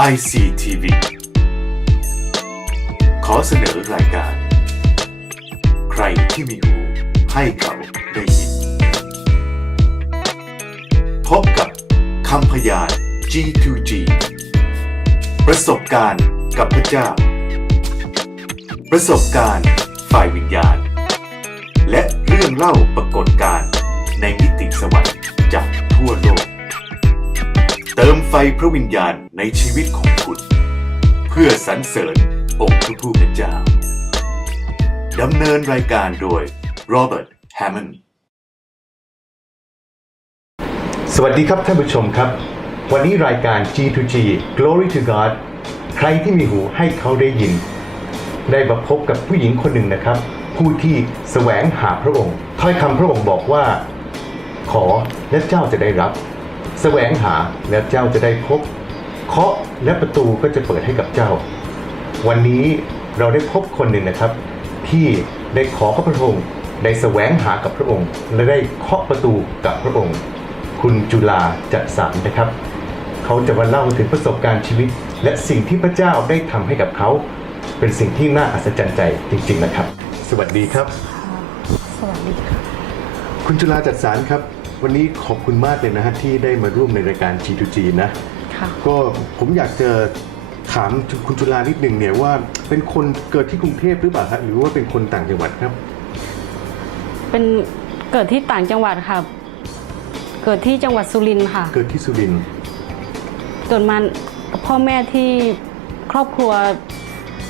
ICTV ขอเสนอรายการ ใครที่มีหูให้เขาได้ยิน พบกับคำพยาน G2G ประสบการณ์กับพระเจ้า ประสบการณ์ฝ่ายวิญญาณ และเรื่องเล่าปรากฏการณ์ในมิติสวรรค์จากทั่วโลก มไฟพระวิญญาณในชีวิตของคุณ เพื่อสรรเสริญองค์พระผู้เป็นเจ้าดำเนินรายการโดยโรเบิร์ตแฮมมอนสวัสดีครับท่านผู้ชมครับ วันนี้รายการ G2G Glory to God ใครที่มีหูให้เขาได้ยิน ได้มาพบกับผู้หญิงคนหนึ่งนะครับ ผู้ที่แสวงหาพระองค์ ถ้อยคำพระองค์บอกว่า ขอและเจ้าจะได้รับ แสวงหาและเจ้าจะได้พบ เคาะและประตูก็จะเปิดให้กับเจ้า วันนี้เราได้พบคนหนึ่งนะครับ ที่ได้ขอกับพระองค์ได้แสวงหากับพระองค์ และได้เคาะประตูกับพระองค์ คุณจุลาจัดสรรนะครับ เขาจะมาเล่าถึงประสบการณ์ชีวิต และสิ่งที่พระเจ้าได้ทำให้กับเขา เป็นสิ่งที่น่าอัศจรรย์ใจจริง ๆนะครับ สวัสดีครับ สวัสดีค่ะคุณจุลาจัดสรรครับ วันนี้ขอบคุณมากเลยนะฮะที่ได้มาร่วมในรายการ G2G นะ ค่ะ ก็ผมอยากจะถามคุณจุลานิดหนึ่งเนี่ยว่าเป็นคนเกิดที่กรุงเทพหรือเปล่าครับหรือว่าเป็นคนต่างจังหวัดครับ เป็นเกิดที่ต่างจังหวัดค่ะ เกิดที่จังหวัดสุรินทร์ค่ะ เกิดที่สุรินทร์เกิดมาพ่อแม่ที่ครอบครัว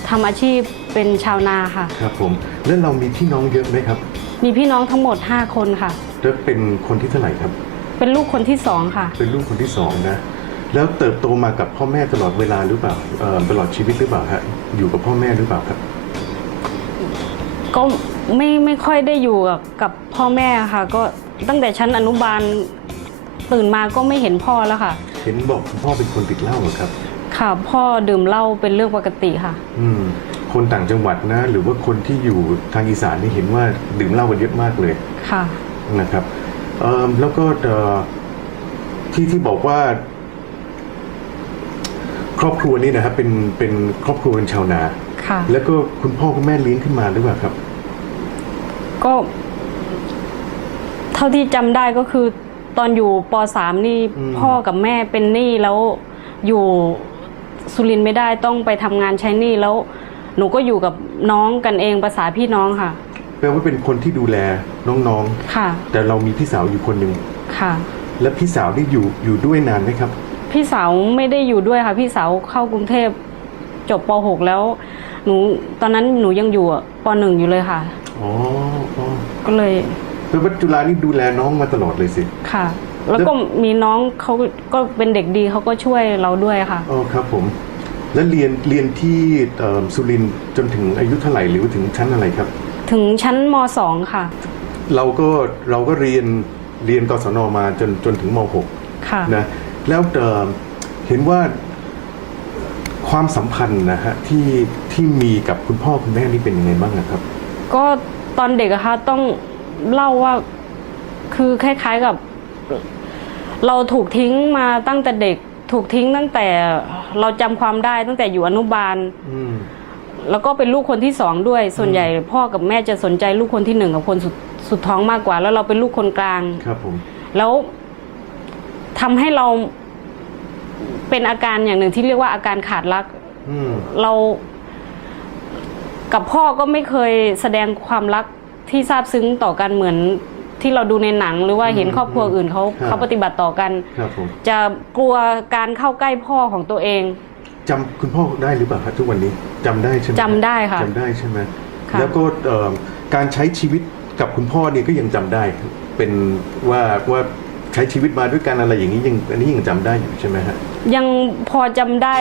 ทำอาชีพเป็นชาวนาค่ะ ครับผม แล้วเรามีพี่น้องเยอะไหมครับ มีพี่น้องทั้งหมด 5 คนค่ะ แล้วเป็นคนที่เท่าไหร่ครับ เป็นลูกคนที่สองค่ะ เป็นลูกคนที่สองนะ แล้วเติบโตมากับพ่อแม่ตลอดเวลาหรือเปล่าเอ่อตลอดชีวิตหรือเปล่าฮะอยู่กับพ่อแม่หรือเปล่าครับ ก็ไม่ไม่ค่อยได้อยู่กับกับพ่อแม่ค่ะ ก็ตั้งแต่ชั้นอนุบาลตื่นมาก็ไม่เห็นพ่อแล้วค่ะ เห็นบอกคุณพ่อเป็นคนติดเหล้าเหรอครับ ค่ะ พ่อดื่มเหล้าเป็นเรื่องปกติค่ะ อืม คนต่างจังหวัดนะ หรือว่าคนที่อยู่ทางอีสานนี่เห็นว่าดื่มเหล้ากันเยอะมากเลย ค่ะ นะครับเอิ่มแล้วก็เอ่อที่ที่บอกว่า ครอบครัวนี่นะครับเป็นเป็นครอบครัวเป็นชาวนาค่ะแล้วก็คุณพ่อคุณแม่เลี้ยงขึ้นมาหรือเปล่าครับ ก็ เท่าที่จำได้ก็คือตอนอยู่ป .3 นี่อืมพ่อกับแม่เป็นหนี้แล้วอยู่สุรินทร์ไม่ได้ต้องไปทำงานใช้หนี้แล้ว หนูก็อยู่กับน้องกันเองภาษาพี่น้องค่ะ แปลว่าเป็นคนที่ดูแลน้องค่ะ ๆ แต่เรามีพี่สาวอยู่คนหนึ่ง ค่ะ และพี่สาวนี่อยู่อยู่ด้วยนานไหมครับ พี่สาวไม่ได้อยู่ด้วยค่ะ พี่สาวเข้ากรุงเทพจบป .6 แล้ว หนูตอนนั้นหนูยังอยู่ป .1 อยู่เลยค่ะ อ๋ออ๋อก็เลยแปลว่าจุฬานี่ดูแลน้องมาตลอดเลยสิ ค่ะ แล้วก็มีน้องเขาก็เป็นเด็กดีเขาก็ช่วยเราด้วยค่ะ อ๋อครับผม แล้วเรียนเรียนที่เอ่อสุรินทร์จนถึงอายุเท่าไหร่หรือว่าถึงชั้นอะไรครับ ถึงชั้นม .2 ค่ะ เราก็เราก็เรียนเรียนกศนมาจนจนถึงม ค่ะ .6 นะแล้วเอ่อเห็นว่าความสัมพันธ์นะฮะที่ที่มีกับคุณพ่อคุณแม่นี่เป็นยังไงบ้างนะครับ ก็ตอนเด็กอะคะต้องเล่าว่าคือคล้ายๆกับ เราถูกทิ้งมาตั้งแต่เด็ก ถูกทิ้งตั้งแต่เราจำความได้ตั้งแต่อยู่อนุบาล อืม แล้วก็เป็นลูกคนที่สองด้วย ส่วนใหญ่พ่อกับแม่จะสนใจลูกคนที่หนึ่งกับคนสุดสุดท้องมากกว่า แล้วเราเป็นลูกคนกลาง ครับผม แล้วทำให้เราเป็นอาการอย่างหนึ่งที่เรียกว่าอาการขาดรัก อืม เรา กับพ่อก็ไม่เคยแสดงความรักที่ซาบซึ้งต่อกันเหมือนที่เราดูในหนัง หรือว่าเห็นครอบครัวอื่นเขาเขาปฏิบัติต่อกัน ครับผม จะกลัวการเข้าใกล้พ่อของตัวเอง จำคุณพ่อได้หรือเปล่าครับทุกวันนี้จำได้ใช่ไหมจำได้ค่ะ จำได้ใช่ไหมค่ะ แล้วก็เอ่อการใช้ชีวิตกับคุณพ่อเนี่ยก็ยังจำได้ เป็นว่าว่าใช้ชีวิตมาด้วยกันอะไรอย่างนี้ยังอันนี้ยังจำได้อยู่ใช่ไหมฮะยังพอจำได้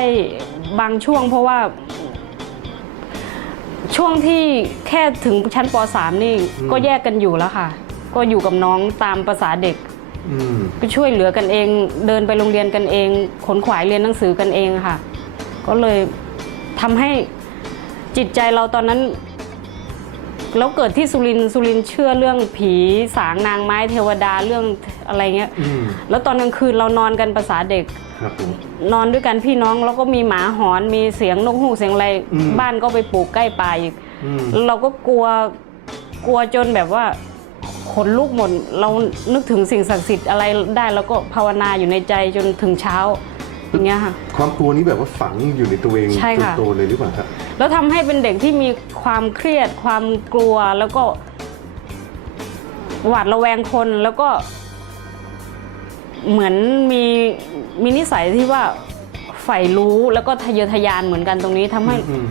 บางช่วงเพราะว่า ช่วงที่แค่ถึงชั้นป .3 นี่ก็แยกกันอยู่แล้วค่ะ ก็อยู่กับน้องตามภาษาเด็ก อืม ก็ช่วยเหลือกันเอง เดินไปโรงเรียนกันเอง ขนขวายเรียนหนังสือกันเองค่ะ ก็เลยทำให้จิตใจเราตอนนั้น แล้วเกิดที่สุรินทร์สุรินทร์เชื่อเรื่องผีสางนางไม้เทวดาเรื่องอะไรเงี้ย อืมแล้วตอนกลางคืนเรานอนกันภาษาเด็ก ครับผม นอนด้วยกันพี่น้องแล้วก็มีหมาหอนมีเสียงนกฮูกเสียงอะไร อืม บ้านก็ไปปลูกใกล้ป่าอีก อืมเราก็กลัวกลัวจนแบบว่าขนลุกหมดเรานึกถึงสิ่งศักดิ์สิทธิ์อะไรได้ แล้วก็ภาวนาอยู่ในใจจนถึงเช้า อย่างเงี้ยค่ะ ความกลัวนี้แบบว่าฝังอยู่ในตัวเองใช่จนค่ะ โตเลยหรือเปล่าครับ แล้วทำให้เป็นเด็กที่มีความเครียด ความกลัวแล้วก็หวาดระแวงคนแล้วก็ เหมือนมีมีนิสัยที่ว่าใฝ่รู้แล้วก็ทะเยอทะยานเหมือนกันตรงนี้ทำให้อืม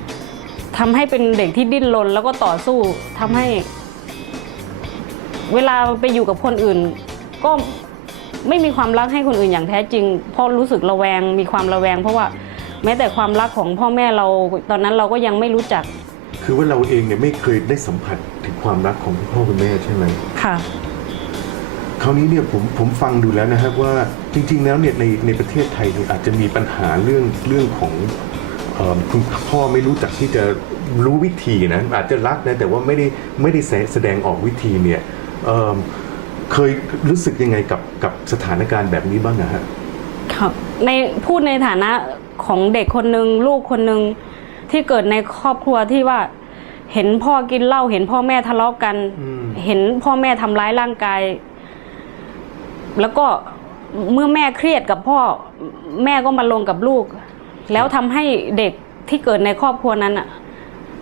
ทำให้เป็นเด็กที่ดิ้นรนแล้วก็ต่อสู้ทำให้ เวลาไปอยู่กับคนอื่น ก็ ไม่มีความรักให้คนอื่นอย่างแท้จริงเพราะรู้สึกระแวงมีความระแวง เพราะว่าแม้แต่ความรักของพ่อแม่เราตอนนั้นเราก็ยังไม่รู้จัก คือว่าเราเองเนี่ยไม่เคยได้สัมผัสถึงความรักของคุณพ่อคุณแม่ใช่ไหมค่ะ คราวนี้เนี่ยผมผมฟังดูแล้วนะครับว่าจริง ๆ แล้วเนี่ยในในประเทศไทยเนี่ยอาจจะมีปัญหาเรื่องเรื่องของเออคุณพ่อไม่รู้จักที่จะรู้วิธีนะอาจจะรักนะแต่ว่าไม่ได้ไม่ได้แสแสดงออกวิธีเนี่ยเอิ่ม เคยรู้สึกยังไงกับกับสถานการณ์แบบนี้บ้างนะฮะครับในพูดในฐานะของเด็กคนหนึ่งลูกคนหนึ่งที่เกิดในครอบครัวที่ว่า เห็นพ่อกินเหล้าเห็นพ่อแม่ทะเลาะกัน อืม เห็นพ่อแม่ทำร้ายร่างกาย แล้วก็เมื่อแม่เครียดกับพ่อแม่ก็มาลงกับลูก แล้วทำให้เด็กที่เกิดในครอบครัวนั้นอะ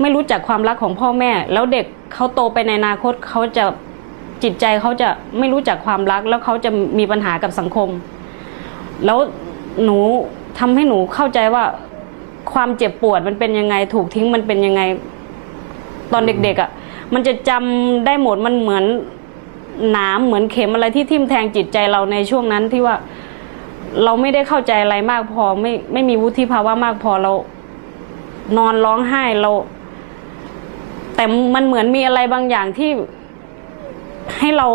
ไม่รู้จักความรักของพ่อแม่ แล้วเด็กเขาโตไปในอนาคตเขาจะ จิตใจเขาจะไม่รู้จักความรัก แล้วเขาจะมีปัญหากับสังคม แล้วหนูทำให้หนูเข้าใจว่าความเจ็บปวดมันเป็นยังไง ถูกทิ้งมันเป็นยังไง ตอนเด็กๆอะ่ะ มันจะจำได้หมดมันเหมือนหนามเหมือนเข็มอะไรที่ทิ่มแทงจิตใจเราในช่วงนั้นที่ว่าเราไม่ได้เข้าใจอะไรมากพอไม่ไม่มีวุฒิภาวะมากพอเรา นอนร้องไห้เรา แต่มันเหมือนมีอะไรบางอย่างที่ ให้เรา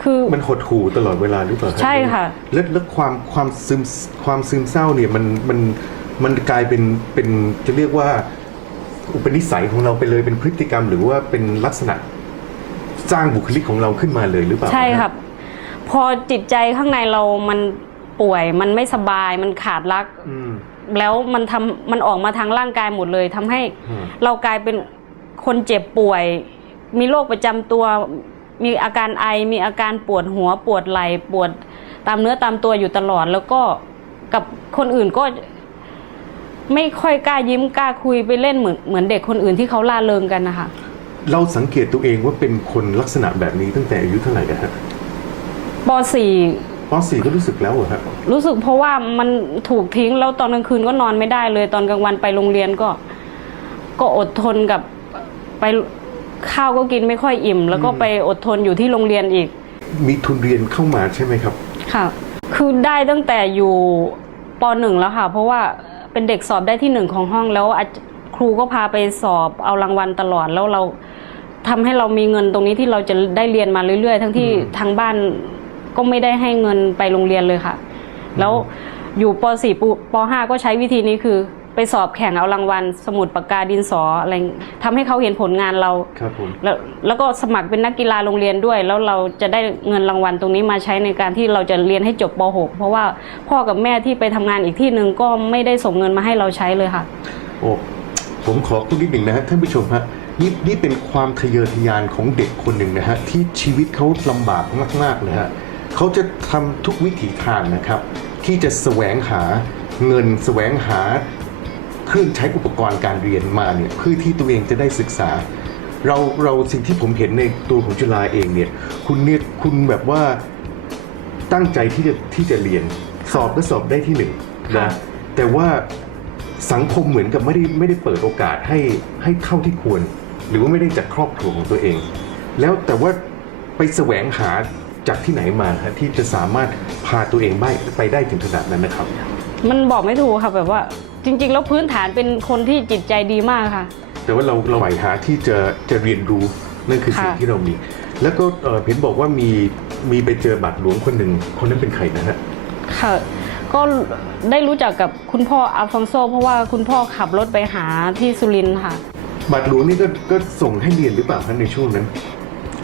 คือ มันหดหู่ตลอดเวลาหรือเปล่ารับใช่ค่ะ แล้วแล้วความความซึมความซึมเศร้าเนี่ยมันมันมันกลายเป็นเป็นจะเรียกว่า อุปนิสัยของเราไปเลยเป็นพฤติกรรม หรือว่าเป็นลักษณะสร้างบุคลิกของเราขึ้นมาเลยหรือเปล่าใช่ครับ พอจิตใจข้างในเรามันป่วย มันไม่สบายมันขาดรัก อืม แล้วมันทำมันออกมาทางร่างกายหมดเลยทำให้อืม เรากลายเป็นคนเจ็บป่วย มีโรคประจำตัว มีอาการไอ มีอาการปวดหัว ปวดไหล่ปวดตามเนื้อตามตัวอยู่ตลอด แล้วก็กับคนอื่นก็ ไม่ค่อยกล้ายิ้มกล้าคุยไปเล่นเหมือนเหมือนเด็กคนอื่นที่เขาล่าเริงกันนะคะเราสังเกตตัวเองว่าเป็นคนลักษณะแบบนี้ตั้งแต่อายุเท่าไหร่นะฮะป .4 ปสี่ก็รู้สึกแล้วเหรอฮะรู้สึกเพราะว่ามันถูกทิ้งแล้วตอนกลางคืนก็นอนไม่ได้เลย ตอนกลางวันไปโรงเรียนก็ ก็อดทนกับไป ข้าวก็กินไม่ค่อยอิ่ม แล้วก็ไปอดทนอยู่ที่โรงเรียนอีก มีทุนเรียนเข้ามาใช่ไหมครับ ค่ะ คือได้ตั้งแต่อยู่ปหนึ่งแล้วค่ะ เพราะว่าเป็นเด็กสอบได้ที่หนึ่งของห้องแล้วอาจครูก็พาไปสอบเอารางวัลตลอดแล้วเราทำให้เรามีเงินตรงนี้ที่เราจะได้เรียนมาเรื่อยๆ ทั้งที่อืมทางบ้านก็ไม่ได้ให้เงินไปโรงเรียนเลยค่ะ แล้วอยู่ป .4 ปป .5 ก็ใช้วิธีนี้คือ ไปสอบแข่งเอารางวัล สมุดปากกาดินสออะไรทำให้เขาเห็นผลงานเราครับผมแล้วแล้วก็สมัครเป็นนักกีฬาโรงเรียนด้วย แล้วเราจะได้เงินรางวัลตรงนี้มาใช้ในการที่เราจะเรียนให้จบป .6 เพราะว่าพ่อกับแม่ที่ไปทำงานอีกที่หนึ่งก็ไม่ได้ส่งเงินมาให้เราใช้เลยค่ะ โอ้ผมขอพูดนิดหนึ่งนะฮะท่านผู้ชมฮะนี่นี่เป็นความทะเยอทะยานของเด็กคนหนึ่งนะฮะที่ชีวิตเขาลำบากมากๆเลยฮะเขาจะทำทุกวิถีทางนะครับ ที่จะแสวงหาเงินแสวงหา เครื่องใช้อุปกรณ์การเรียนมาเนี่ยเพื่อที่ตัวเองจะได้ศึกษา เราเราสิ่งที่ผมเห็นในตัวของจุฬาเองเนี่ยคุณเนี่ยคุณแบบว่าตั้งใจที่จะที่จะเรียนสอบก็สอบได้ที่หนึ่งค่ะนะแต่ว่าสังคมเหมือนกับไม่ได้ไม่ได้เปิดโอกาสให้ให้เท่าที่ควร หรือว่าไม่ได้จากครอบครัวของตัวเอง แล้วแต่ว่าไปแสวงหาจากที่ไหนมาฮะที่จะสามารถพาตัวเองไปไปได้ถึงขนาดนั้นนะครับ มันบอกไม่ถูกค่ะแบบว่า จริง ๆ แล้วพื้นฐานเป็นคนที่จิตใจดีมากค่ะ แต่ว่าเราเราใฝ่หาที่จะจะเรียนรู้นั่นคือสิ่งค่ะ ที่เรามี แล้วก็เอ่อเห็นบอกว่ามีมีไปเจอบาทหลวงคนหนึ่งคนนั้นเป็นใครนะฮะค่ะ ก็ได้รู้จักกับคุณพ่ออัลฟองโซ เพราะว่าคุณพ่อขับรถไปหาที่สุรินทร์ค่ะบาทหลวงนี่ก็ก็ส่งให้เรียนหรือเปล่าครับในช่วงนั้น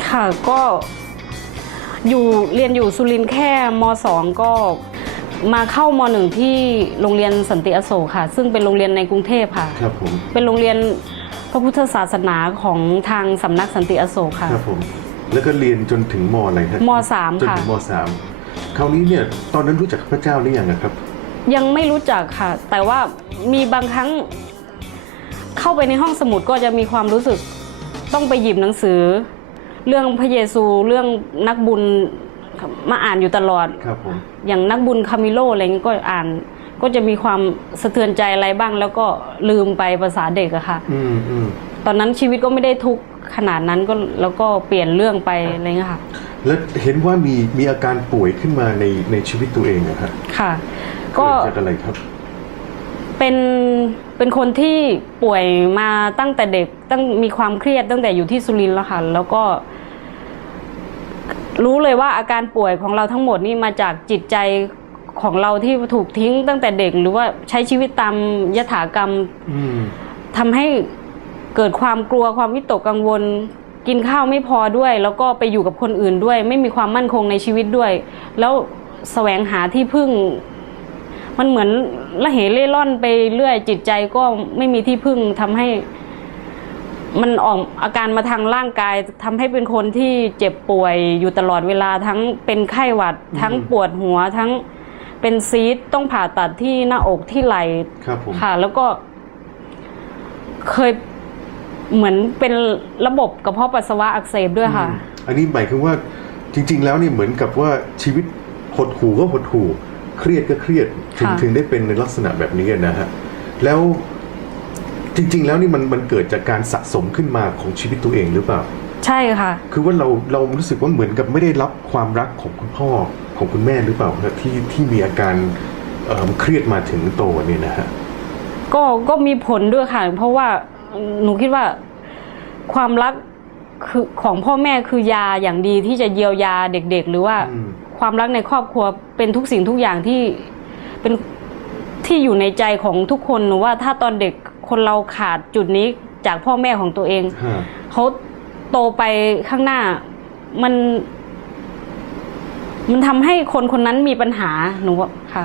ค่ะก็อยู่เรียนอยู่สุรินทร์แค่มสองก็ มาเข้ามหนึ่งที่โรงเรียนสันติอโศกค่ะ ซึ่งเป็นโรงเรียนในกรุงเทพค่ะ ครับผม เป็นโรงเรียนพระพุทธศาสนาของทางสำนักสันติอโศกค่ะ ครับผม แล้วก็เรียนจนถึงมอะไรครับมสามจนค่ะ ถึงมสามคราวนี้เนี่ยตอนนั้นรู้จักพระเจ้าหรือยังนะครับ ยังไม่รู้จักค่ะ แต่ว่ามีบางครั้งเข้าไปในห้องสมุดก็จะมีความรู้สึกต้องไปหยิบหนังสือ เรื่องพระเยซูเรื่องนักบุญ มาอ่านอยู่ตลอด ครับผม อย่างนักบุญคามิโลอะไรเงี้ยก็อ่าน ก็จะมีความสะเทือนใจอะไรบ้าง แล้วก็ลืมไปภาษาเด็กอะค่ะ อืมอืมตอนนั้นชีวิตก็ไม่ได้ทุกข์ขนาดนั้นก็แล้วก็เปลี่ยนเรื่องไปอะไรเงี้ยค่ะ แล้วเห็นว่ามีมีอาการป่วยขึ้นมาในในชีวิตตัวเองนะฮะค่ะ ก็เกิดจากอะไรครับ เป็นเป็นคนที่ป่วยมาตั้งแต่เด็กตั้งมีความเครียดตั้งแต่อยู่ที่สุรินทร์แล้วค่ะ แล้วก็ รู้เลยว่าอาการป่วยของเราทั้งหมดนี่มาจากจิตใจของเราที่ถูกทิ้งตั้งแต่เด็กหรือว่าใช้ชีวิตตามยถากรรมอืมทำให้เกิดความกลัวความวิตกกังวล กินข้าวไม่พอด้วย แล้วก็ไปอยู่กับคนอื่นด้วย ไม่มีความมั่นคงในชีวิตด้วย แล้วแสวงหาที่พึ่ง มันเหมือนละเหเล่ร่อนไปเรื่อยจิตใจก็ไม่มีที่พึ่งทำให้ มันออกอาการมาทางร่างกายทำให้เป็นคนที่เจ็บป่วยอยู่ตลอดเวลาทั้งเป็นไข้หวัด ทั้งปวดหัวทั้งเป็นซีดต้องผ่าตัดที่หน้าอกที่ไหล่ครับผมค่ะ แล้วก็ เคยเหมือนเป็นระบบกระเพาะปัสสาวะอักเสบด้วยค่ะอืมอันนี้หมายถึงว่าจริง ๆ แล้วเนี่ยเหมือนกับว่าชีวิตหดหูก็หดหูเครียดก็เครียดถึงค่ะถึงได้เป็นในลักษณะแบบนี้นะฮะแล้ว จริง ๆ แล้วนี่มันมันเกิดจากการสะสมขึ้นมาของชีวิตตัวเองหรือเปล่า ใช่ค่ะ คือว่าเราเรารู้สึกว่าเหมือนกับไม่ได้รับความรักของคุณพ่อของคุณแม่หรือเปล่าครับที่ที่มีอาการเอิ่มเครียดมาถึงโตเนี่ยนะฮะ ก็ก็มีผลด้วยค่ะ เพราะว่าหนูคิดว่าความรักคือของพ่อแม่คือยาอย่างดีที่จะเยียวยาเด็ก ๆ หรือว่าอืม ความรักในครอบครัวเป็นทุกสิ่งทุกอย่างที่เป็นที่อยู่ในใจของทุกคนหนูว่าถ้าตอนเด็ก คนเราขาดจุดนี้จากพ่อแม่ของตัวเองฮะ เขาโตไปข้างหน้า มัน มันทำให้คนคนนั้นมีปัญหาหนูว่าค่ะ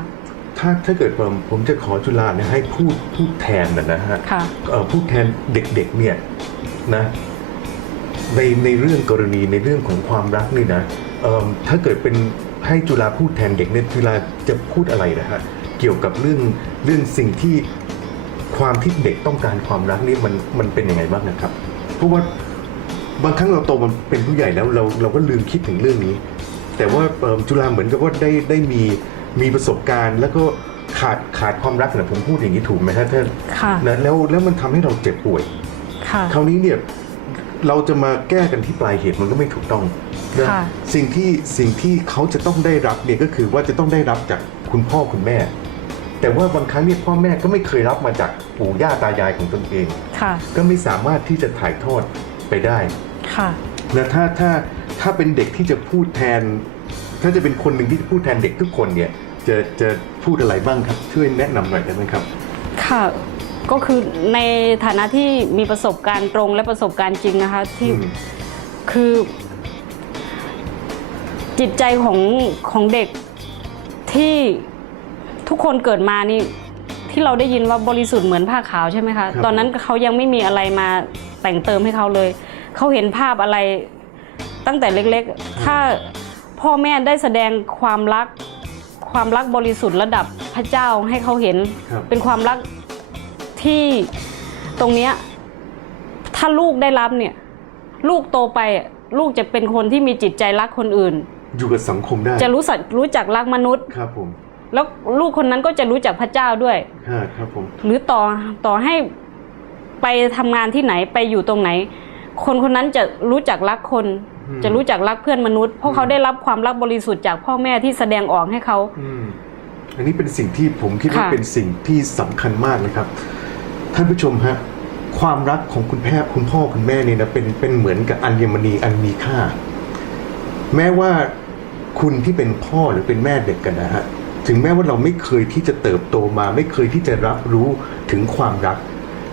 ถ้าถ้าเกิดผมผมจะขอจุฬาเนี่ยให้พูดพูดแทนนะนะฮะค่ะ เอ่อพูดแทนเด็กๆเนี่ยนะในในเรื่องกรณีในเรื่องของความรักนี่นะเอิ่มถ้าเกิดเป็นให้จุฬาพูดแทนเด็กเนี่ยจุฬาจะพูดอะไรนะฮะเกี่ยวกับเรื่องเรื่องสิ่งที่ ความที่เด็กต้องการความรักนี่มันมันเป็นยังไงบ้างนะครับ เพราะว่าบางครั้งเราโตมันเป็นผู้ใหญ่แล้วเราเราก็ลืมคิดถึงเรื่องนี้ แต่ว่าเอิ่มจุฬาเหมือนกับว่าได้ได้มีมีประสบการณ์ แล้วก็ขาดขาดความรักนะผมพูดอย่างนี้ถูกไหมฮะท่านค่ะนะแล้วแล้วมันทำให้เราเจ็บป่วย ค่ะ คราวนี้เนี่ยเราจะมาแก้กันที่ปลายเหตุมันก็ไม่ถูกต้องนะค่ะ สิ่งที่สิ่งที่เขาจะต้องได้รับเนี่ยก็คือว่าจะต้องได้รับจากคุณพ่อคุณแม่ แต่ว่าบางครั้งเนี่ยพ่อแม่ก็ไม่เคยรับมาจากปู่ย่าตายายของตนเอง ค่ะ ก็ไม่สามารถที่จะถ่ายทอดไปได้ค่ะ นะถ้าถ้าถ้าเป็นเด็กที่จะพูดแทน ถ้าจะเป็นคนหนึ่งที่จะพูดแทนเด็กทุกคนเนี่ยจะจะพูดอะไรบ้างครับช่วยแนะนำหน่อยได้ไหมครับ ค่ะ ก็คือในฐานะที่มีประสบการณ์ตรงและประสบการณ์จริงนะคะ ที่อืม คือ จิตใจของของเด็กที่ ทุกคนเกิดมานี่ที่เราได้ยินว่าบริสุทธิ์เหมือนผ้าขาวใช่ไหมคะตอนนั้นเขายังไม่มีอะไรมาแต่งเติมให้เขาเลย เขาเห็นภาพอะไรตั้งแต่เล็กๆ ถ้าพ่อแม่ได้แสดงความรักความรักบริสุทธิ์ระดับพระเจ้าให้เขาเห็นครับเป็นความรักที่ตรงเนี้ยถ้าลูกได้รับเนี่ย ลูกโตไปอะลูกจะเป็นคนที่มีจิตใจรักคนอื่น อยู่กับสังคมได้ จะรู้สักรู้จักรักมนุษย์ครับผม แล้วลูกคนนั้นก็จะรู้จักพระเจ้าด้วยฮะครับผมหรือต่อต่อให้ไปทำงานที่ไหนไปอยู่ตรงไหน คนคนนั้นจะรู้จักรักคนอืมจะรู้จักรักเพื่อนมนุษย์เพราะเขาได้รับความรักบริสุทธิ์จากพ่อแม่ที่แสดงออกให้เขาอืมอันนี้เป็นสิ่งที่ผมคิดว่าค่ะเป็นสิ่งที่สำคัญมากนะครับ ท่านผู้ชมฮะความรักของคุณแพ่คุณพ่อคุณแม่เนี่ยนะเป็นเป็นเหมือนกับอัญมณีอันมีค่า แม้ว่าคุณที่เป็นพ่อหรือเป็นแม่เด็กกันนะฮะ ถึงแม้ว่าเราไม่เคยที่จะเติบโตมา ไม่เคยที่จะรับรู้ถึงความรัก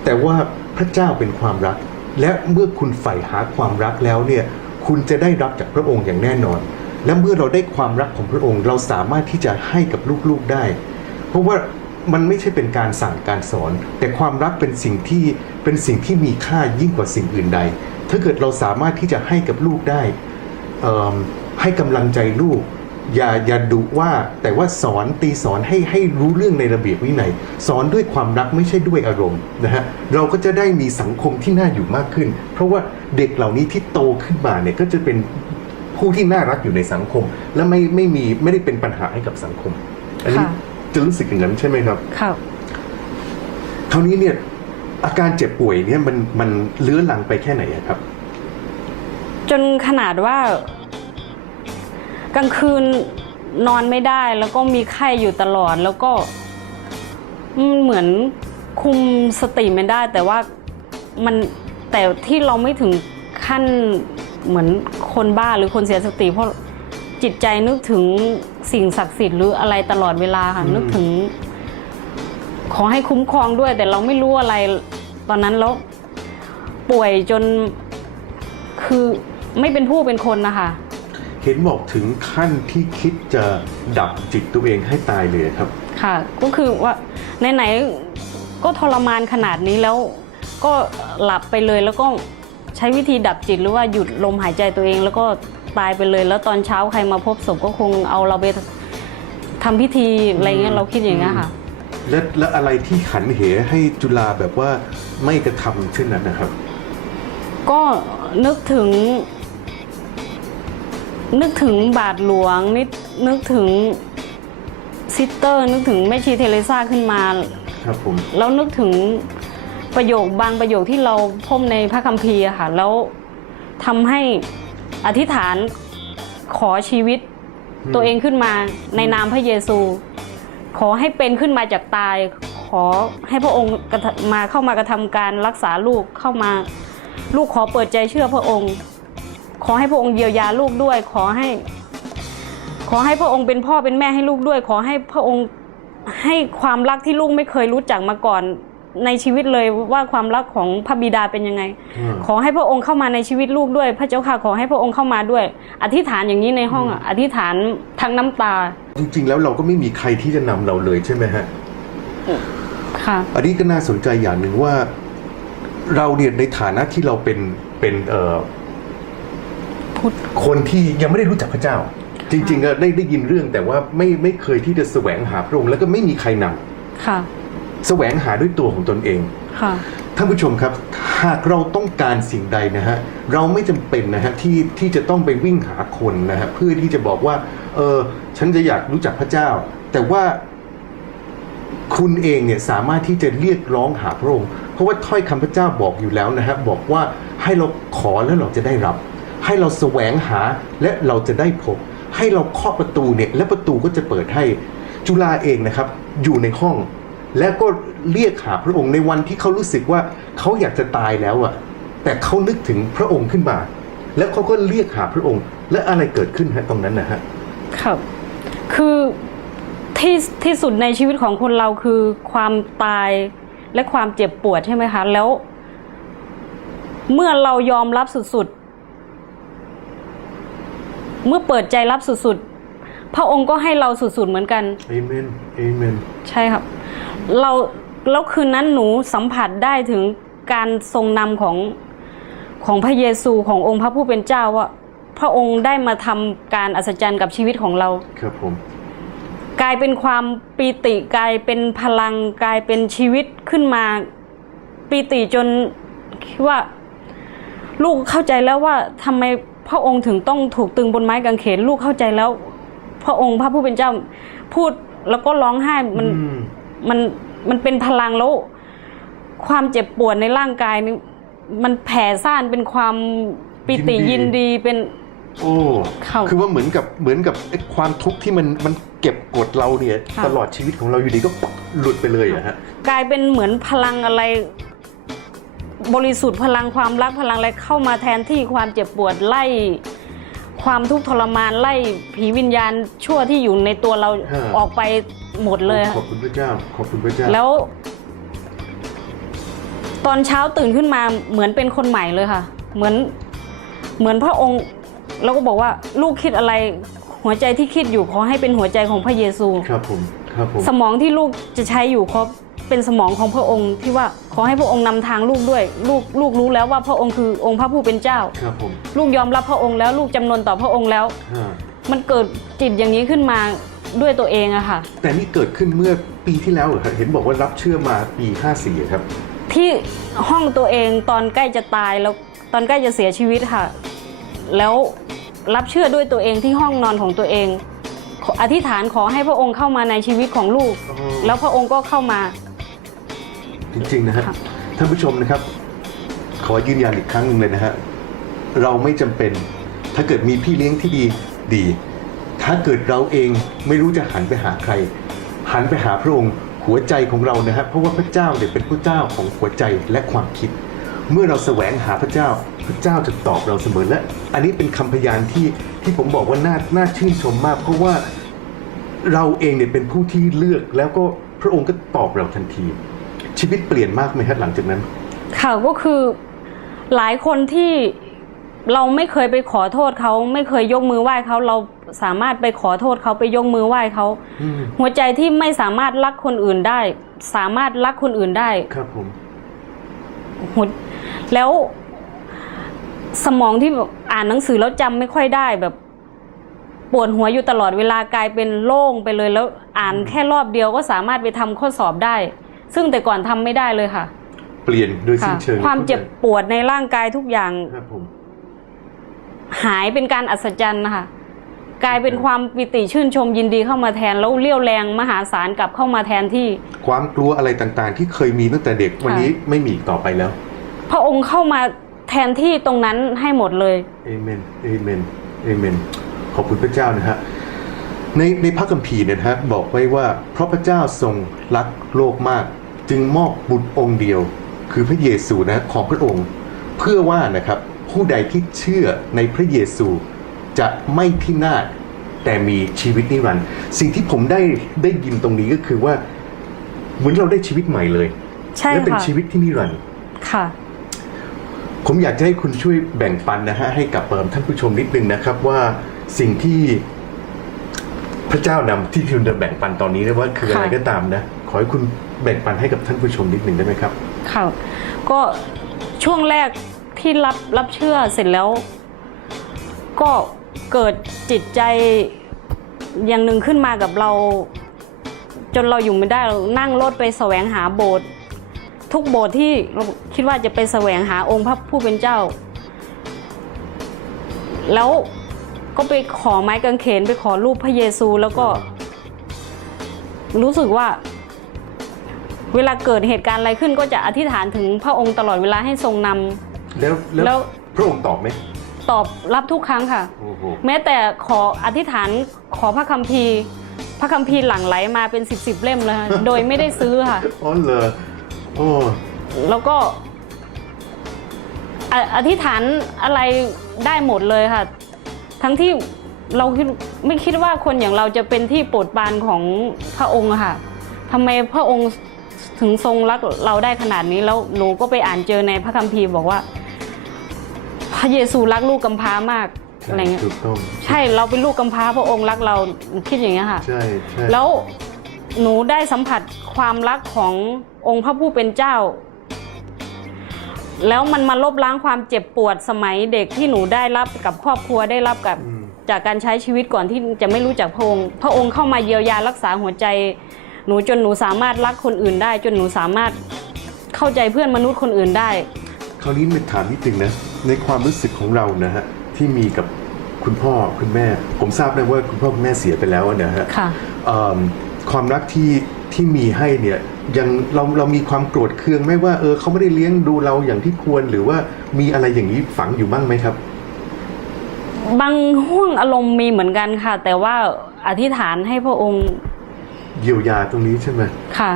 แต่ว่าพระเจ้าเป็นความรัก และเมื่อคุณใฝ่หาความรักแล้วเนี่ยคุณจะได้รับจากพระองค์อย่างแน่นอน และเมื่อเราได้ความรักของพระองค์ เราสามารถที่จะให้กับลูกๆได้ เพราะว่ามันไม่ใช่เป็นการสั่งการสอน แต่ความรักเป็นสิ่งที่เป็นสิ่งที่มีค่ายิ่งกว่าสิ่งอื่นใด ถ้าเกิดเราสามารถที่จะให้กับลูกได้ให้กำลังใจลูก อย่าอย่าดุว่าแต่ว่าสอนตีสอนให้ให้รู้เรื่องในระเบียบวินัย สอนด้วยความรักไม่ใช่ด้วยอารมณ์นะฮะเราก็จะได้มีสังคมที่น่าอยู่มากขึ้น เพราะว่าเด็กเหล่านี้ที่โตขึ้นมาเนี่ยก็จะเป็นผู้ที่น่ารักอยู่ในสังคม และไม่ไม่มีไม่ได้เป็นปัญหาให้กับสังคม อันนี้ค่ะจะรู้สึกอย่างนั้นใช่ไหมครับค่ะเท่านี้เนี่ยอาการเจ็บป่วยเนี่ยมันมันเลื้อรังไปแค่ไหนอะครับ จนขนาดว่า กลางคืนนอนไม่ได้แล้วก็มีไข้อยู่ตลอดแล้วก็อืมเหมือนคุมสติไม่ได้ แต่ว่ามันแต่ที่เราไม่ถึงขั้นเหมือนคนบ้าหรือคนเสียสติ เพราะจิตใจนึกถึงสิ่งศักดิ์สิทธิ์หรืออะไรตลอดเวลาค่ะอืมนึกถึง ขอให้คุ้มครองด้วย แต่เราไม่รู้อะไรตอนนั้นแล้วป่วยจนคือไม่เป็นผู้เป็นคนนะคะ เห็นบอกถึงขั้นที่คิดจะดับจิตตัวเองให้ตายเลยครับ ค่ะ ก็คือว่าไหนๆก็ทรมานขนาดนี้แล้ว ก็หลับไปเลยแล้วก็ใช้วิธีดับจิตหรือว่าหยุดลมหายใจตัวเอง แล้วก็ตายไปเลย แล้วตอนเช้าใครมาพบศพก็คงเอาเราไปทำพิธีอะไรเงี้ยเราคิดอย่างเงี้ยค่ะและและอะไรที่ขันเหให้จุฬาแบบว่าไม่กระทำเช่นนั้นนะครับ ก็นึกถึง นึกถึงบาทหลวงนิดนึกถึงซิสเตอร์ นึกถึงแม่ชีเทเรซ่าขึ้นมา ครับผม แล้วนึกถึงประโยคบางประโยคที่เราพบในพระคัมภีร์อะค่ะ แล้วทำให้อธิษฐานขอชีวิตอืมตัวเองขึ้นมาในนามพระเยซู ขอให้เป็นขึ้นมาจากตาย ขอให้พระองค์กระทำมาเข้ามากระทำการรักษาลูกเข้ามา ลูกขอเปิดใจเชื่อพระองค์ ขอให้พระองค์เยียวยาลูกด้วย ขอให้ ขอให้พระองค์เป็นพ่อเป็นแม่ให้ลูกด้วย ขอให้พระองค์ให้ความรักที่ลูกไม่เคยรู้จักมาก่อนในชีวิตเลยว่าความรักของพระบิดาเป็นยังไงอืมขอให้พระองค์เข้ามาในชีวิตลูกด้วย พระเจ้าค่ะขอให้พระองค์เข้ามาด้วย อธิษฐานอย่างนี้ในห้องอะอธิษฐานทั้งน้ำตา จริง ๆ แล้วเราก็ไม่มีใครที่จะนำเราเลยใช่ไหมฮะค่ะอันนี้ก็น่าสนใจอย่างหนึ่งว่า เราเนี่ยในฐานะที่เราเป็นเป็นเอ่อ พุทธ คนที่ยังไม่ได้รู้จักพระเจ้า จริงๆอะได้ได้ยินเรื่องแต่ว่าไม่ไม่เคยที่จะแสวงหาพระองค์แล้วก็ไม่มีใครนำค่ะ แสวงหาด้วยตัวของตนเอง ค่ะ ท่านผู้ชมครับ หากเราต้องการสิ่งใดนะฮะ เราไม่จำเป็นนะฮะที่ที่จะต้องไปวิ่งหาคนนะฮะเพื่อที่จะบอกว่า เออ ฉันจะอยากรู้จักพระเจ้า แต่ว่าคุณเองเนี่ยสามารถที่จะเรียกร้องหาพระองค์ เพราะว่าถ้อยคำพระเจ้าบอกอยู่แล้วนะฮะบอกว่าให้เราขอแล้วเราจะได้รับ ให้เราแสวงหาและเราจะได้พบ ให้เราเคาะประตูเนี่ยและประตูก็จะเปิดให้จุฬาเองนะครับ อยู่ในห้อง แล้วก็เรียกหาพระองค์ในวันที่เขารู้สึกว่าเขาอยากจะตายแล้วอะแต่เขานึกถึงพระองค์ขึ้นมา แล้วเขาก็เรียกหาพระองค์ และอะไรเกิดขึ้นฮะตรงนั้นนะฮะครับ คือที่ที่สุดในชีวิตของคนเราคือความตายและความเจ็บปวดใช่ไหมคะ แล้ว เมื่อเรายอมรับสุดๆ เมื่อเปิดใจรับสุดๆ พระองค์ก็ให้เราสุดๆเหมือนกันเอเมนเอเมนใช่ครับ เราแล้วคืนนั้นหนูสัมผัสได้ถึงการทรงนำของของพระเยซูขององค์พระผู้เป็นเจ้าว่า พระองค์ได้มาทำการอัศจรรย์กับชีวิตของเรา ครับผม กลายเป็นความปีติกลายเป็นพลังกลายเป็นชีวิตขึ้นมาปีติจนคิดว่า ลูกเข้าใจแล้วว่าทำไม พระองค์ถึงต้องถูกตึงบนไม้กางเขนลูกเข้าใจแล้ว พระองค์พระผู้เป็นเจ้าพูดแล้วก็ร้องไห้มันอืมมันมันเป็นพลังแล้ว ความเจ็บปวดในร่างกายนี่มันแผ่ซ่านเป็นความปิติยิยินนดีดีเป็นโอ้ครับคือว่าเหมือนกับเหมือนกับไอ้ความทุกข์ที่มันมันเก็บกดเราเนี่ยค่ะตลอดชีวิตของเราอยู่ดีก็ปักหลุดไปเลยอะฮะกลายเป็นเหมือนพลังอะไร บริสุทธิ์พลังความรักพลังอะไรเข้ามาแทนที่ความเจ็บปวดไล่ ความทุกข์ทรมานไล่ผีวิญญาณชั่วที่อยู่ในตัวเราฮะ ออกไปหมดเลยขอบคุณพระเจ้า ขอบคุณพระเจ้า แล้ว ตอนเช้าตื่นขึ้นมาเหมือนเป็นคนใหม่เลยค่ะ เหมือนเหมือนพระองค์แล้วก็บอกว่าลูกคิดอะไรหัวใจที่คิดอยู่ขอให้เป็นหัวใจของพระเยซู ครับผม ครับผม สมองที่ลูกจะใช้อยู่ขอ เป็นสมองของพระองค์ ที่ว่าขอให้พระองค์นำทางลูกด้วย ลูกลูกรู้แล้วว่าพระองค์คือองค์พระผู้เป็นเจ้า ครับผมลูกยอมรับพระองค์แล้วลูกจำนนต่อพระองค์แล้ว ฮะมันเกิดจิตอย่างนี้ขึ้นมาด้วยตัวเองอะค่ะ แต่นี่เกิดขึ้นเมื่อปีที่แล้วเหรอครับเห็นบอกว่ารับเชื่อมาปี 54อะครับ ที่ห้องตัวเองตอนใกล้จะตายแล้วตอนใกล้จะเสียชีวิตค่ะ แล้วรับเชื่อด้วยตัวเองที่ห้องนอนของตัวเองขออธิษฐานขอให้พระองค์เข้ามาในชีวิตของลูก อ๋อ แล้วพระองค์ก็เข้ามา จริงๆนะฮะค่ะท่านผู้ชมนะครับ ขอยืนยันอีกครั้งหนึ่งเลยนะฮะเราไม่จำเป็น ถ้าเกิดมีพี่เลี้ยงที่ดีดี ถ้าเกิดเราเองไม่รู้จะหันไปหาใคร หันไปหาพระองค์หัวใจของเรานะฮะเพราะว่าพระเจ้าเนี่ยเป็นพระเจ้าของหัวใจและความคิด เมื่อเราแสวงหาพระเจ้า พระเจ้าจะตอบเราเสมอและ อันนี้เป็นคำพยานที่ที่ผมบอกว่าน่าน่าชื่นชมมาก เพราะว่าเราเองเนี่ยเป็นผู้ที่เลือกแล้วก็พระองค์ก็ตอบเราทันที ชีวิตเปลี่ยนมากไหมครับหลังจากนั้น ค่ะก็คือหลายคนที่เราไม่เคยไปขอโทษเขาไม่เคยยกมือไหว้เขาเราสามารถไปขอโทษเขาไปยกมือไหว้เขาอืมหัวใจที่ไม่สามารถรักคนอื่นได้ สามารถรักคนอื่นได้ ครับผมหัวแล้วสมองที่แบบอ่านหนังสือแล้วจำไม่ค่อยได้แบบปวดหัวอยู่ตลอดเวลากลายเป็นโล่งไปเลยแล้วอ่านแค่รอบเดียวก็สามารถไปทำข้อสอบได้ ซึ่งแต่ก่อนทำไม่ได้เลยค่ะ เปลี่ยนโดยสิ้ค่ะนเชิงความเจ็บปวดในร่างกายทุกอย่างครับผมหายเป็นการอัศจรรย์นะคะกลายเป็นความปิติชื่นชมยินดีเข้ามาแทนแล้วเลี้ยวแรงมหาศาลกลับเข้ามาแทนที่ ความกลัวอะไรต่างๆ ที่เคยมีตั้งแต่เด็กวันนี้ไม่มีอีกต่อไปแล้ว พระองค์เข้ามาแทนที่ตรงนั้นให้หมดเลยเอเมนเอเมนเอเมนขอบคุณพระเจ้านะฮะในในพระคัมภีร์เนี่ยนะฮะบอกไว้ว่าเพราะพระเจ้าทรงรักโลกมาก จึงมอบบุตรองค์เดียว คือพระเยซูนะของพระองค์ เพื่อว่านะครับผู้ใดที่เชื่อในพระเยซูจะไม่พินาศแต่มีชีวิตนิรันดร์สิ่งที่ผมได้ได้ยินตรงนี้ก็คือว่าเหมือนเราได้ชีวิตใหม่เลยใช่และเป็นค่ะชีวิตที่นิรันดร์ ค่ะ ผมอยากจะให้คุณช่วยแบ่งปันนะฮะให้กับเอ่อท่านผู้ชมนิดนึงนะครับว่าสิ่งที่พระเจ้านำที่คุณจะแบ่งปันตอนนี้นะว่าคืออะไรค่ะ ก็ตามนะ ขอให้คุณ แบ่งปันให้กับท่านผู้ชมนิดหนึ่งได้ไหมครับ ค่ะ ก็ช่วงแรกที่รับรับเชื่อเสร็จแล้ว ก็เกิดจิตใจอย่างหนึ่งขึ้นมากับเรา จนเราอยู่ไม่ได้เรานั่งรถไปแสวงหาโบสถ์ทุกโบสถ์ที่เราคิดว่าจะไปแสวงหาองค์พระผู้เป็นเจ้า แล้วก็ไปขอไม้กางเขนไปขอรูปพระเยซูแล้วก็ รู้สึกว่า เวลาเกิดเหตุการณ์อะไรขึ้นก็จะอธิษฐานถึงพระองค์ตลอดเวลาให้ทรงนำ แล้วแล้แล้ว วพระองค์ตอบไหมตอบรับทุกครั้งค่ะ โอ้โหแม้แต่ขออธิษฐานขอพระคัมภีร์ พระคัมภีร์หลั่งไหลมาเป็นสิบสิบเล่มเลยค่ะ โดยไม่ได้ซื้อค่ะ อ๋อเหรอโอ้แล้วก็ออธิษฐานอะไรได้หมดเลยค่ะ ทั้งที่เราคิดไม่คิดว่าคนอย่างเราจะเป็นที่โปรดปรานของพระองค์อะค่ะทำไมพระองค์ ถึงทรงรักเราได้ขนาดนี้แล้วหนูก็ไปอ่านเจอในพระคัมภีร์บอกว่า พระเยซูรักลูกกำพร้ามากอะไรเงี้ยถูกต้องใช่เราเป็นลูกกำพร้าพระองค์รักเราคิดอย่างเงี้ยค่ะใช่ใช่แล้วหนูได้สัมผัสความรักขององค์พระผู้เป็นเจ้า แล้วมันมาลบล้างความเจ็บปวดสมัยเด็กที่หนูได้รับกับครอบครัวได้รับกับอืมจากการใช้ชีวิตก่อนที่จะไม่รู้จักพระองค์ พระองค์เข้ามาเยียวยารักษาหัวใจ หนูจนหนูสามารถรักคนอื่นได้ จนหนูสามารถเข้าใจเพื่อนมนุษย์คนอื่นได้ คราวนี้มาถามนิดนึงนะ ในความรู้สึกของเรานะฮะที่มีกับคุณพ่อคุณแม่ ผมทราบนะว่าคุณพ่อคุณแม่เสียไปแล้วนะฮะค่ะ เอิ่มความรักที่ที่มีให้เนี่ยยังเราเรามีความโกรธเคืองไหมว่าเออเขาไม่ได้เลี้ยงดูเราอย่างที่ควร หรือว่ามีอะไรอย่างนี้ฝังอยู่บ้างไหมครับ บางห่วงอารมณ์มีเหมือนกันค่ะ แต่ว่าอธิษฐานให้พระองค์ เยียวยาตรงนี้ใช่ไหมค่ะ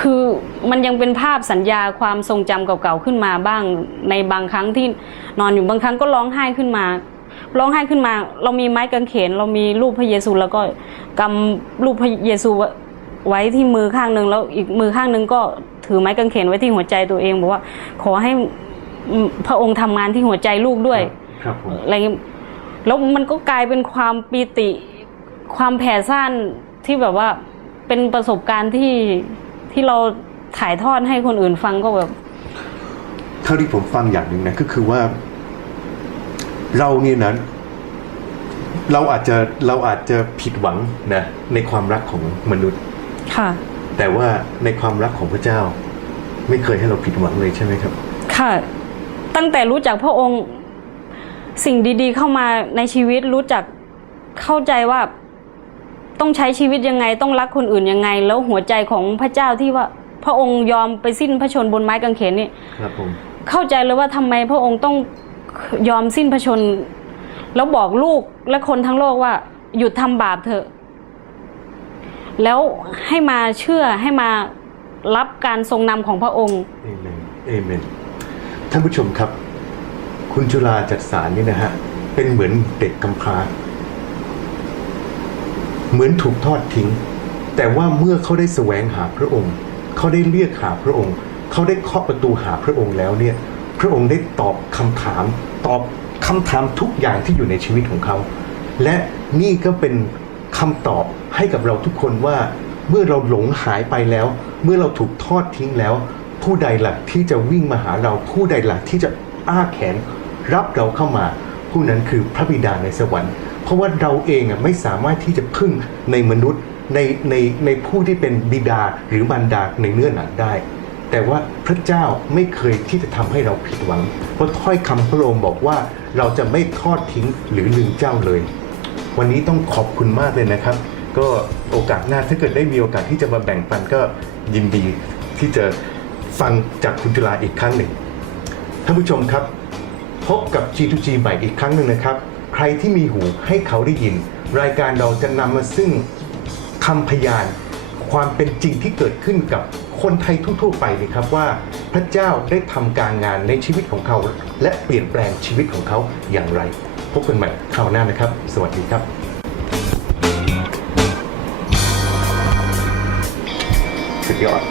คือมันยังเป็นภาพสัญญาความทรงจำเก่าๆขึ้นมาบ้างในบางครั้งที่นอนอยู่บางครั้งก็ร้องไห้ขึ้นมา ร้องไห้ขึ้นมา เรามีไม้กางเขน เรามีรูปพระเยซูแล้วก็กำรูปพระเยซูไว้ที่มือข้างหนึ่งแล้วอีกมือข้างหนึ่งก็ถือไม้กางเขนไว้ที่หัวใจตัวเองบอกว่า ขอให้พระองค์ทำงานที่หัวใจลูกด้วย ครับผม อะไรเงี้ยแล้วมันก็กลายเป็นความปีติ ความแผ่ซ่านที่แบบว่า เป็นประสบการณ์ที่ที่เราถ่ายทอดให้คนอื่นฟังก็แบบเท่าที่ผมฟังอย่างหนึ่งนะก็คือว่า เราเนี่ยนะเราอาจจะเราอาจจะผิดหวังนะในความรักของมนุษย์ค่ะ แต่ว่าในความรักของพระเจ้า ไม่เคยให้เราผิดหวังเลยใช่ไหมครับ ค่ะ ตั้งแต่รู้จักพระองค์สิ่งดี ๆ เข้ามาในชีวิตรู้จักเข้าใจว่า ต้องใช้ชีวิตยังไงต้องรักคนอื่นยังไง แล้วหัวใจของพระเจ้าที่ว่าพระองค์ยอมไปสิ้นพระชนม์บนไม้กางเขนนี่ครับผมเข้าใจเลยว่าทำไมพระองค์ต้องยอมสิ้นพระชนม์แล้วบอกลูกและคนทั้งโลกว่า หยุดทำบาปเถอะ แล้วให้มาเชื่อให้มารับการทรงนำของพระองค์เอเมนเอเมนท่านผู้ชมครับ คุณจุฬาจัดสารนี่นะฮะเป็นเหมือนเด็กกำพร้า เหมือนถูกทอดทิ้ง แต่ว่าเมื่อเขาได้แสวงหาพระองค์ เขาได้เรียกหาพระองค์ เขาได้เคาะประตูหาพระองค์แล้วเนี่ย พระองค์ได้ตอบคำถาม ตอบคำถามทุกอย่างที่อยู่ในชีวิตของเขา และนี่ก็เป็นคำตอบให้กับเราทุกคนว่า เมื่อเราหลงหายไปแล้ว เมื่อเราถูกทอดทิ้งแล้ว ผู้ใดหลักที่จะวิ่งมาหาเราผู้ใดหลักที่จะอ้าแขนรับเราเข้ามา ผู้นั้นคือพระบิดาในสวรรค์ ราะว่าเราเองอะไม่สามารถที่จะพึ่งในมนุษย์ในในในผู้ที่เป็นบิดาหรือมารดาในเนื้อหนังได้ แต่ว่าพระเจ้าไม่เคยที่จะทำให้เราผิดหวัง เพราะถ้อยคำพระองค์บอกว่าเราจะไม่ทอดทิ้งหรือลืมเจ้าเลย วันนี้ต้องขอบคุณมากเลยนะครับ ก็โอกาสหน้าถ้าเกิดได้มีโอกาสที่จะมาแบ่งปันก็ยินดีที่จะฟังจากคุณจุฬาอีกครั้งหนึ่งท่านผู้ชมครับ พบกับ G2G ใหม่อีกครั้งหนึ่งนะครับ รที่มีหูให้เขาได้ยิน รายการเราจะนำมาซึ่งคำพยานความเป็นจริงที่เกิดขึ้นกับคนไทยทั่วๆไปเลยครับว่า พระเจ้าได้ทำการงานในชีวิตของเขา และเปลี่ยนแปลงชีวิตของเขาอย่างไร พบกันใหม่คราวหน้านะครับ สวัสดีครับสุดยอด